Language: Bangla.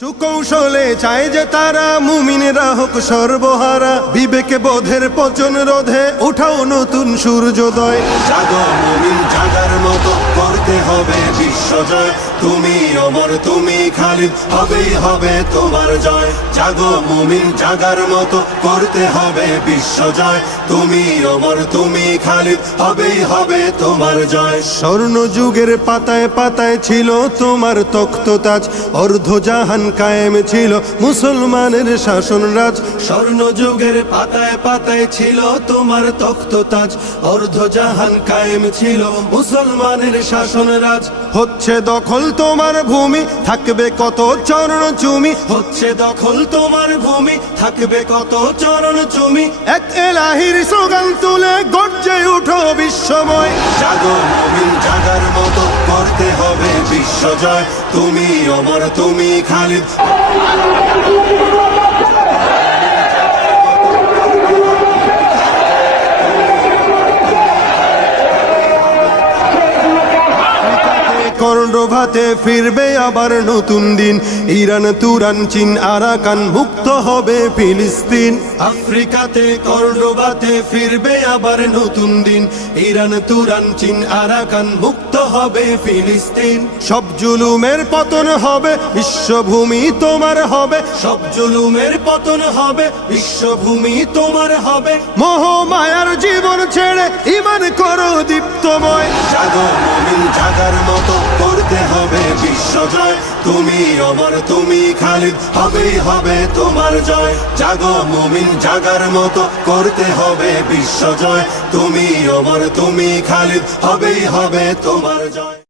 সুকৌশলে চায় যে তারা মুমিনেরা হোক সর্বহারা। বিবেকে বোধের পচন রোধে উঠাও নতুন সূর্যোদয়। জাগো মুমিন জাগার মতো, করতে হবে বিশ্বজয় তুমি অমর তুমি খালিদ, হবেই হবে তোমার জয়। জাগো মুমিন জাগার মতো, করতে হবে বিশ্বজয় তুমি অমর তুমি খালিদ, হবেই হবে তোমার জয়। স্বর্ণ যুগের পাতায় পাতায় ছিল তোমার তখ্ত তাজ অর্ধ জাহান কায়েম ছিল মুসলমানের শাসন রাজ। স্বর্ণ যুগের পাতায় পাতায় ছিল তোমার তখ্ত তাজ অর্ধ জাহান কায়েম ছিল মুসলমানের শাসন রাজ। হচ্ছে দখল তোমার ভূমি থাকবে কত চরণ চুমি। হচ্ছে দখল তোমার ভূমি থাকবে কত চরণ চুমি। এক এলাহির স্লোগান তুলে গর্জে উঠো বিশ্বময়। জাগো জাগার মতো করতে হবে বিশ্বজয়। তুমি অমর তুমি খালিদ। কর্ণভাতে ফিরবে আবার নতুন দিন ইরান তুরান চীন আরাকান মুক্ত হবে ফিলিস্তিন আফ্রিকাতে কর্ডোবাতে ফিরবে আবার নতুন দিন ইরান তুরান চীন আরাকান মুক্ত হবে ফিলিস্তিন সব জুলুমের পতন হবে বিশ্বভূমি তোমার হবে সব জুলুমের পতন হবে বিশ্বভূমি তোমার হবে মোহ মায়ার জীবন ছেড়ে ইমান করো দীপ্তময় জাগো মুমিন ঢাকার মতো করতে হবে বিশ্বজয় তুমি অমর, তুমি খালিদ, হবেই হবে তোমার জয়। জাগো মুমিন জাগার মতো করতে হবে বিশ্বজয় তুমি অমর, তুমি খালিদ, হবেই হবে তোমার জয়।